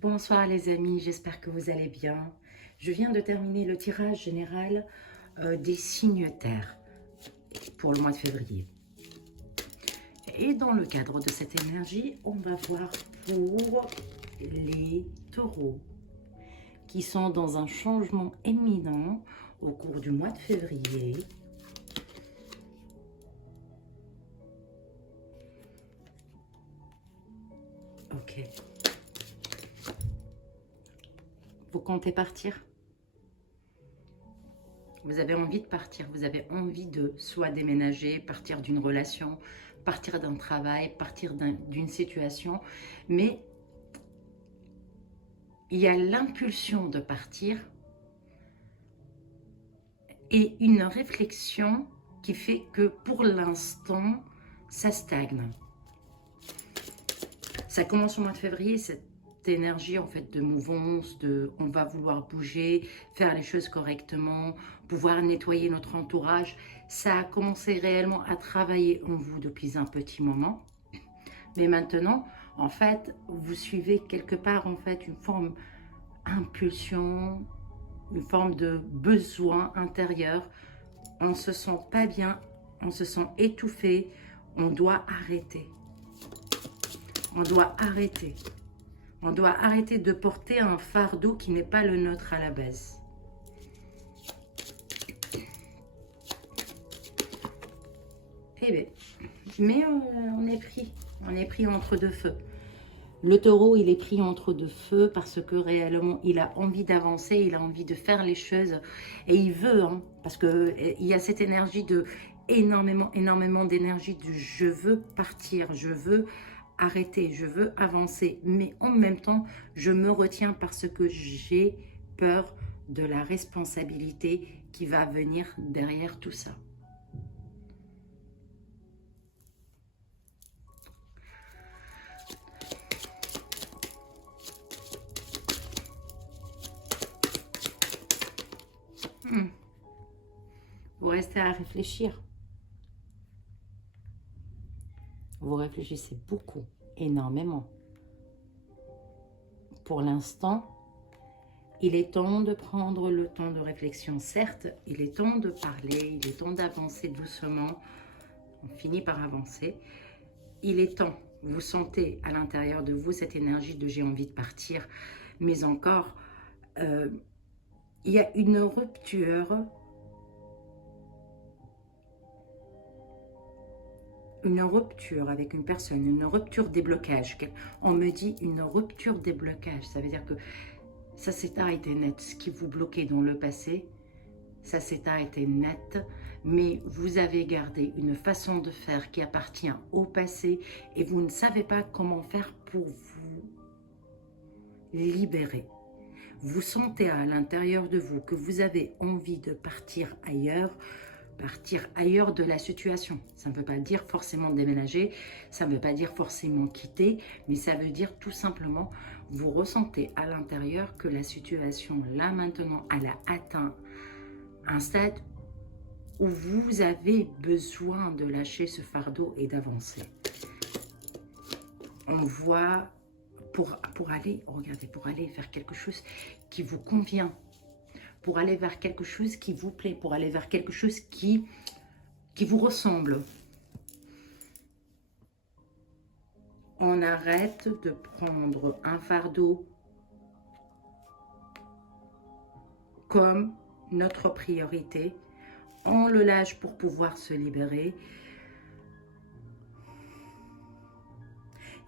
Bonsoir les amis, j'espère que vous allez bien. Je viens de terminer le tirage général des signes terre pour le mois de février. Et dans le cadre de cette énergie, on va voir pour les taureaux qui sont dans un changement éminent au cours du mois de février. Ok. Vous comptez partir? Vous avez envie de partir, vous avez envie de soit déménager, partir d'une relation, partir d'un travail, partir d'une situation, mais il y a l'impulsion de partir et une réflexion qui fait que pour l'instant, ça stagne. Ça commence au mois de février, cette énergie en fait de mouvance, on va vouloir bouger, faire les choses correctement, pouvoir nettoyer notre entourage. Ça a commencé réellement à travailler en vous depuis un petit moment. Mais maintenant, en fait, vous suivez quelque part en fait une forme d'impulsion, une forme de besoin intérieur. On ne se sent pas bien, on se sent étouffé, on doit arrêter. On doit arrêter. On doit arrêter de porter un fardeau qui n'est pas le nôtre à la base. Eh bien, mais on est pris entre deux feux. Le taureau, il est pris entre deux feux parce que réellement, il a envie d'avancer, il a envie de faire les choses et il veut, hein, parce qu'il y a cette énergie de énormément d'énergie de je veux partir, je veux arrêter, je veux avancer, mais en même temps, je me retiens parce que j'ai peur de la responsabilité qui va venir derrière tout ça. Vous restez à réfléchir. Vous réfléchissez beaucoup, énormément. Pour l'instant, il est temps de prendre le temps de réflexion. Certes, il est temps de parler, il est temps d'avancer doucement. On finit par avancer. Il est temps, vous sentez à l'intérieur de vous cette énergie de j'ai envie de partir. Mais encore, il y a une rupture. Une rupture avec une personne, une rupture des blocages. On me dit une rupture des blocages. Ça veut dire que ça s'est arrêté net. Ce qui vous bloquait dans le passé, ça s'est arrêté net. Mais vous avez gardé une façon de faire qui appartient au passé et vous ne savez pas comment faire pour vous libérer. Vous sentez à l'intérieur de vous que vous avez envie de partir ailleurs de la situation. Ça ne veut pas dire forcément déménager, ça ne veut pas dire forcément quitter, mais ça veut dire tout simplement, vous ressentez à l'intérieur que la situation, là maintenant, elle a atteint un stade où vous avez besoin de lâcher ce fardeau et d'avancer. On voit, pour aller, regardez, pour aller faire quelque chose qui vous convient, pour aller vers quelque chose qui vous plaît, pour aller vers quelque chose qui vous ressemble. On arrête de prendre un fardeau comme notre priorité. On le lâche pour pouvoir se libérer.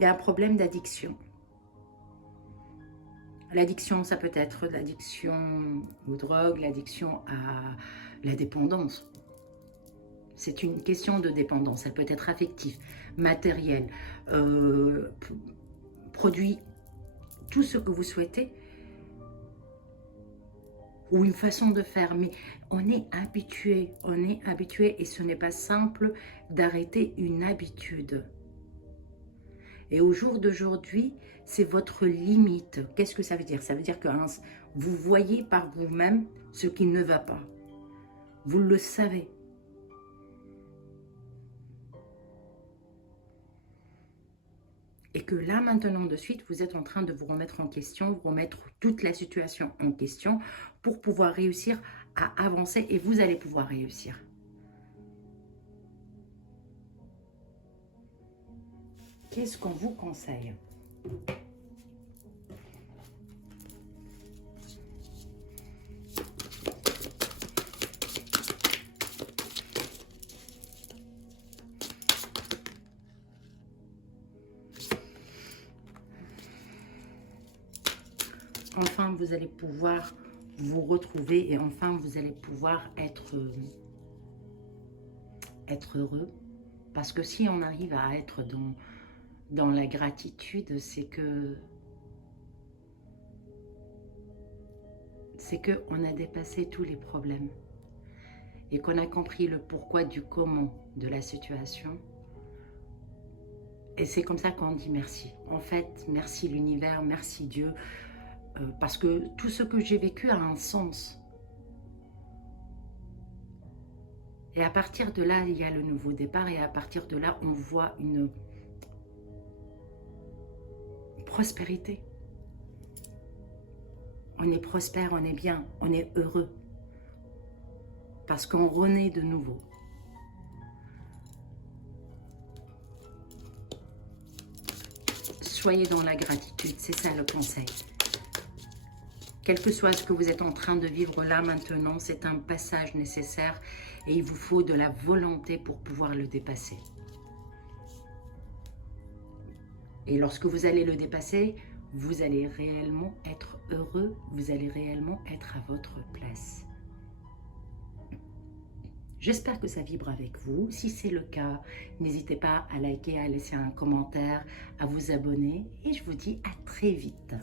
Il y a un problème d'addiction. L'addiction, ça peut être l'addiction aux drogues, l'addiction à la dépendance. C'est une question de dépendance. Elle peut être affective, matérielle, produit, tout ce que vous souhaitez, ou une façon de faire. Mais on est habitué et ce n'est pas simple d'arrêter une habitude. Et au jour d'aujourd'hui, c'est votre limite. Qu'est-ce que ça veut dire? Ça veut dire que vous voyez par vous-même ce qui ne va pas. Vous le savez. Et que là, maintenant, de suite, vous êtes en train de vous remettre en question, vous remettre toute la situation en question pour pouvoir réussir à avancer et vous allez pouvoir réussir. Qu'est-ce qu'on vous conseille? Enfin, vous allez pouvoir vous retrouver et enfin, vous allez pouvoir être heureux. Parce que si on arrive à être dans la gratitude, c'est que on a dépassé tous les problèmes et qu'on a compris le pourquoi du comment de la situation. Et c'est comme ça qu'on dit merci. En fait, merci l'univers, merci Dieu, parce que tout ce que j'ai vécu a un sens. Et à partir de là, il y a le nouveau départ et à partir de là, on voit une prospérité. On est prospère, on est bien, on est heureux. Parce qu'on renaît de nouveau. Soyez dans la gratitude, c'est ça le conseil. Quel que soit ce que vous êtes en train de vivre là maintenant, c'est un passage nécessaire et il vous faut de la volonté pour pouvoir le dépasser. Et lorsque vous allez le dépasser, vous allez réellement être heureux, vous allez réellement être à votre place. J'espère que ça vibre avec vous. Si c'est le cas, n'hésitez pas à liker, à laisser un commentaire, à vous abonner et je vous dis à très vite.